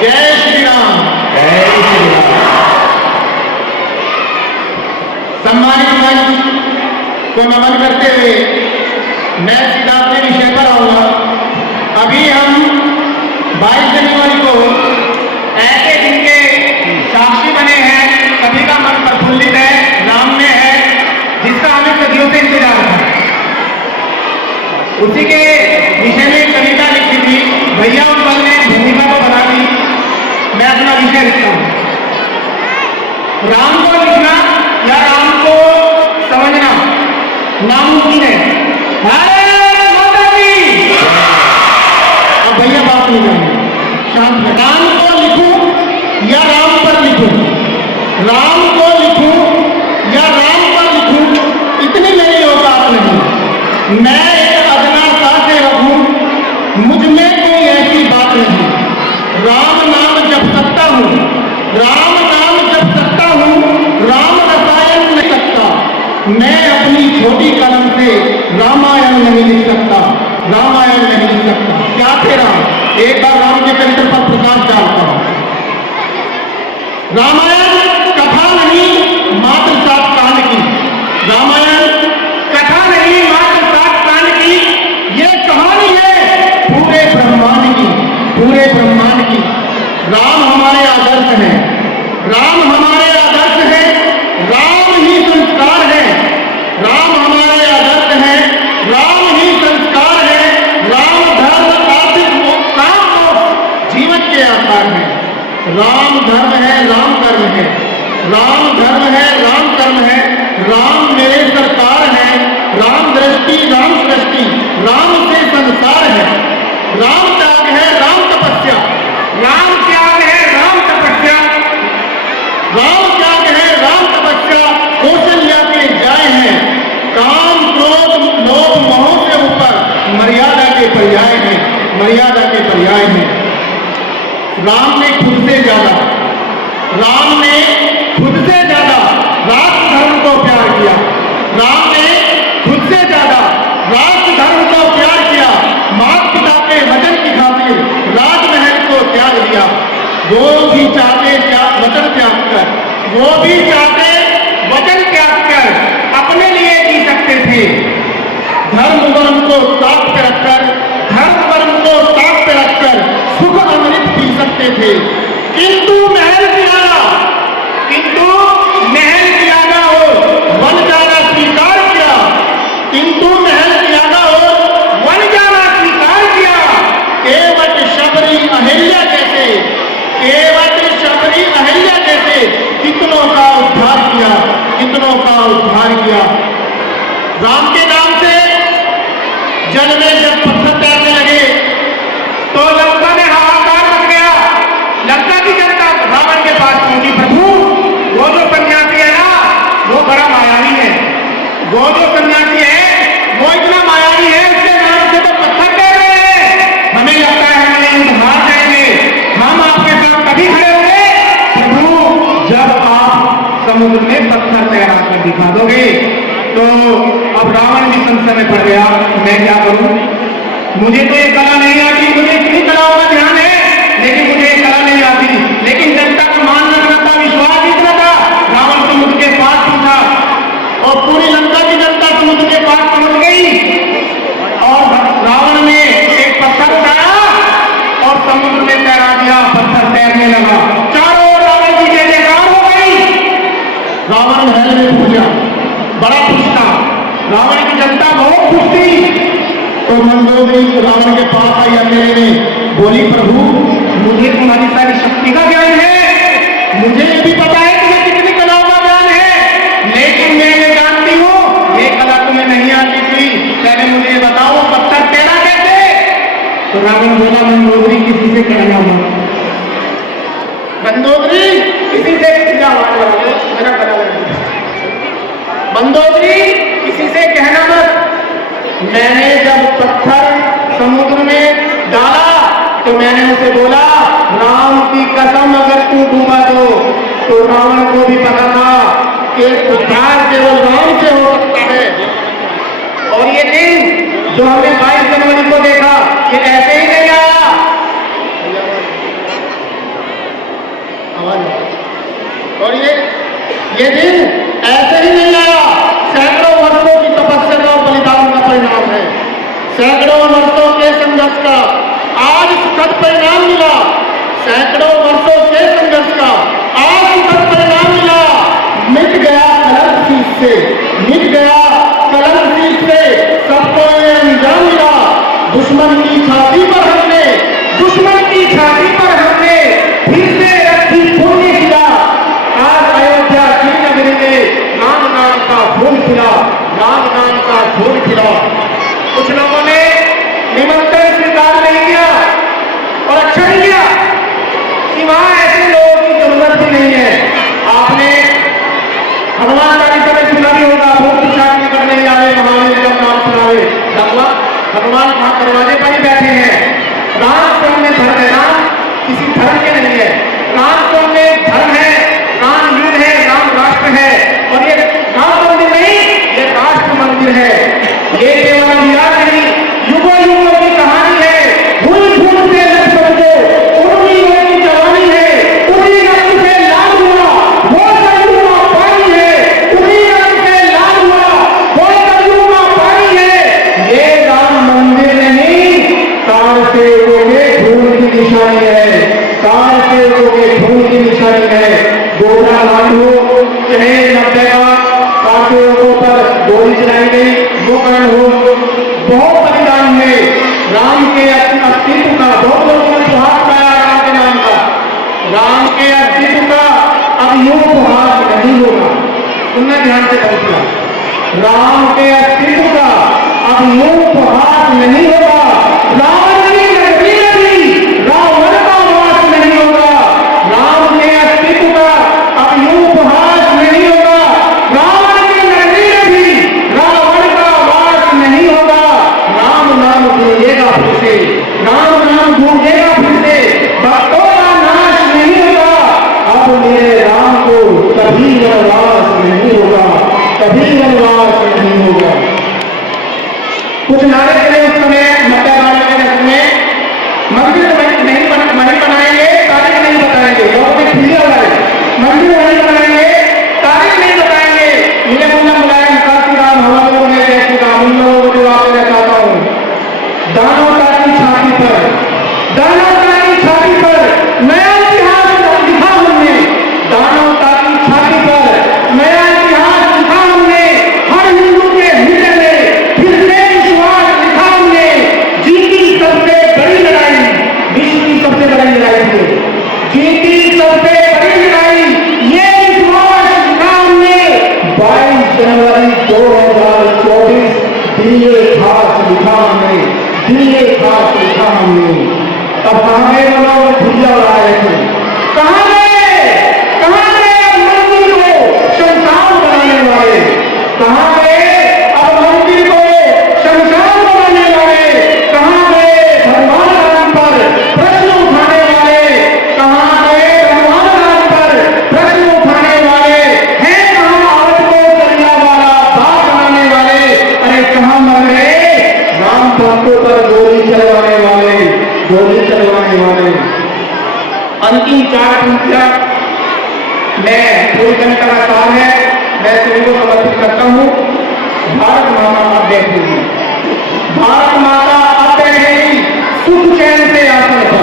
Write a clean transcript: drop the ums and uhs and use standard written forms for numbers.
जय श्री राम। जय श्री राम। सम्मानित मंच को नमन करते हुए मैं सीधा अपने विषय पर आऊंगा। अभी हम 22 जनवरी को ऐसे दिन के साक्षी बने हैं, सभी का मन प्रफुल्लित है, राम में है, जिसका हमें सदियों से इंतजार था। उसी के विषय में एक कविता लिखी थी, भैया उन पल ने भूमिका को बना दी, मैं अपना विषय लिखता हूं। राम को लिखना या राम को समझना नामुमकिन है। माता जी, अब भैया बात नहीं करेंगे, शांत है। राम को लिखूं या राम पर लिखूं, राम को लिखूं या राम पर लिखूं, इतनी मेरी औकात नहीं। मैं एक अदना सा से रखूं, मुझ में कोई ऐसी बात नहीं। राम नाम जप सकता हूं, राम नाम जप सकता हूं, राम रसायन नहीं सकता। मैं अपनी छोटी कलम से रामायण नहीं लिख सकता, रामायण नहीं लिख सकता। क्या थे राम? एक बार राम के चरित्र पर प्रकाश डालता हूं। रामायण कथा नहीं मात्र 7 कांड की, रामायण कथा नहीं मात्र 7 कांड की, ये कहानी है पूरे ब्रह्मांड की, पूरे ब्रह्मांड की। राम हमारे आदर्श हैं, राम हमारे आदर्श हैं, राम ही संस्कार है, राम हमारे आदर्श हैं, राम ही संस्कार है, राम धर्म आर्थिक काम जीवन के आधार है। राम धर्म है, राम कर्म है, राम धर्म है, राम कर्म है, राम मेरे सरकार है, राम दृष्टि राम सृष्टि, राम से संसार है। राम त्याग है, राम तपस्या, राम त्याग है, राम तपस्या, राम त्याग है, राम तपस्या। कौशल्या के जाए हैं, काम क्रोध लोभ मोह से ऊपर मर्यादा के पर्याय हैं, मर्यादा के पर्याय हैं। राम ने खुद से ज्यादा, राम ने खुद से ज्यादा राष्ट्र धर्म को प्यार किया, राम ने खुद से ज्यादा राष्ट्र धर्म को प्यार किया। माता पिता के वचन की खातिर राजमहल को त्याग दिया। वो भी चाहते वचन त्याग कर, वो भी चाहते वचन त्याग कर अपने लिए जी सकते थे। धर्म वर्म को ताक पे रखकर, धर्म वर्म को ताक पे रखकर सुख अमृत पी सकते थे। किंतु महल त्यागा, किंतु महल त्यागा हो वन जाना स्वीकार किया, किंतु महल त्यागा हो वन जाना स्वीकार किया। केवट शबरी अहिल्या जैसे, केवट शबरी अहिल्या जैसे कितनों का उद्धार किया, कितनों का उद्धार किया। राम के नाम से जल में जब पत्थर तैरने लगे तो लंका में हाहाकार मच गया। लंका की जनता रावण के पास पहुंची, प्रभु वो जो सन्यासी है ना वो बड़ा मायावी है, वो जो सन्यासी है वो इतना मायावी है, उसके नाम से तो पत्थर तैर रहे हैं, हमें लगता है हम युद्ध हार जाएंगे, हम आपके साथ कभी खड़े होंगे प्रभु जब आप समुद्र में पत्थर तैरा कर दिखा दोगे। तो अब रावण भी संशय में पड़ गया, मैं क्या करूं, मुझे तो ये कला नहीं आती, मुझे इतनी कलाओं का ध्यान है लेकिन मुझे ये कला नहीं आती। लेकिन जनता का मान रखना था, विश्वास इतना था। रावण समुद्र के पास पहुंचा और पूरी लंका की जनता समुद्र के पास पहुंच गई और रावण ने एक पत्थर उठाया और समुद्र में तैरा दिया, पत्थर तैरने लगा। चारों ओर रावण की जय जयकार हो गई। रावण महल में पहुंचा, बड़ा खुश था, रावण की जनता बहुत खुश थी। तो मंदोदरी रावण के पास आई अकेले में, बोली प्रभु मुझे तुम्हारी सारी शक्ति का ज्ञान है, मुझे ये भी पता है तुम्हें कितनी कलाओं का ज्ञान है, लेकिन मैं ये जानती हूं ये कला तुम्हें नहीं आती थी, पहले मुझे बताओ पत्थर तैरा कैसे। तो रावण बोला मंदोदरी किसी से कहना मत, मंदोदरी किसी से मेरा गला लग गया, मंदोदरी किसी से कहना मत। मैंने जब पत्थर समुद्र में डाला तो मैंने उसे बोला राम की कसम अगर तू डूबा तो रावण को भी पता था कि उद्धार केवल राम से हो सकता है। और ये दिन जो हमने 22 जनवरी को देखा ये ऐसे ही नहीं आया, और ये दिन ऐसे ही नहीं आया, सैकड़ों वर्षों की तपस्या का और बलिदान का परिणाम है। सैकड़ों वर्षों के संघर्ष का आज सुखद परिणाम मिला। सैकड़ों वर्षों के संघर्ष का आज सुखद परिणाम मिला। मिट गया कलंक शीश से, मिट गया कलंक शीश से, सबको ये अंजाम मिला। दुश्मन की छाती पर हमने, दुश्मन की छाती पर हमने फिर से रखी पुण्य खिला। आज अयोध्या की नगरी में राम नाम का फूल खिला, राम नाम का फूल खिला। कुछ लोगों ने निमंत्रण स्वीकार नहीं किया और अच्छा नहीं किया कि वहां ऐसे लोगों की जरूरत भी नहीं है। आपने हनुमान चालीसा में सुना भी होगा, भूत पिशाच करने जावे महावीर का नाम सुनावे। हनुमान वहां दरवाजे पर ही बैठे हैं। राम स्वयं में धर्म है, राम किसी धर्म के नहीं है। राम स्वयं में धर्म है, राम युद्ध है, राम राष्ट्र है। और ये राम मंदिर नहीं, ये राष्ट्र मंदिर है। ये केवल याद नहीं, युगों युगों की कहानी है। भूल भूल से न समझो, उन्हीं लोगों की जवानी है। उन्हीं रंग से लाल हुआ वो कलयुग का पानी है। उन्हीं रंग से लाल हुआ वो कलयुग का पानी है। ये राम मंदिर नहीं, कार सेवकों के खून की निशानी है। कार सेवकों के खून की निशानी है। गोरा लाल हो चाहे 90 का कार सेवकों पर गोली चलाई गई, गोकर्ण हो, बहुत बलिदान हुए राम के अस्तित्व का। बहुत लोगों ने सुहाग पाया राम के नाम का। राम के अस्तित्व का अब यूं सुहाग नहीं होगा। सुनना ध्यान से पहुंचना, राम के अस्तित्व का अब यूं सुहाग नहीं होगा। रावण की नगरी में भी रावण का वास नहीं होगा। राम के अस्तित्व का अब यूं सुहाग नहीं होगा। रावण की नगरी में भी रावण का वास नहीं होगा। राम नाम गूंजेगा फिर से, राम नाम गूंजेगा फिर से, भक्तों का नाश नहीं होगा। अब मेरे राम को कभी वनवास नहीं होगा, कभी वनवास नहीं होगा। कुछ नारे चले उस समय मतदान के समय, मंदिर नहीं बनाएंगे, तारीख नहीं बताएंगे। लोगों ने खिलिया हुआ है, मंदिर नहीं बनाएंगे, तारीख नहीं बताएंगे। मुझे मुन्ना मुलायम काशीराम हमारे में जैसे राम, उन लोगों को जवाब देना चाहता हूँ। दानवता की छाती पर, दानवता की छाती पर नया इतिहास लिखा हमने। दानवता की छाती पर नया इतिहास लिखा हमने। हर हिंदू के हृदय में फिर से विश्वास लिखा हमने। जीती सबसे बड़ी लड़ाई, विश्व की सबसे बड़ी लड़ाई थी। जीती सबसे बड़ी लड़ाई, ये विश्वास लिखा हमने। 22 जनवरी 2024 दिए खास लिखा हमने, दिए खास लिखा हमने। तब कहाँ गए वो लोग भूलिया उड़ाए थे? कहाँ गए? कहाँ गए मंदिर को शमशान बनाने वाले? कहाँ गए अब मंदिर को शमशान बनाने वाले? कहाँ गए भगवान राम पर प्रश्न उठाने वाले? कहाँ गए भगवान राम पर प्रश्न उठाने वाले? हैं कहाँ औरत को कन्या वाला बाप बनाने वाले? अरे कहाँ मर गए राम भक्तों पर गोली चलवाने वाले, गोली चलवाने वाले? अंतिम 4 पंक्तियां मैं पूरी जनता का सार है, मैं सभी को समर्पित करता हूँ। भारत माता अब बैठेगी, भारत माता अब बैठेगी सुख चैन से आसन पर।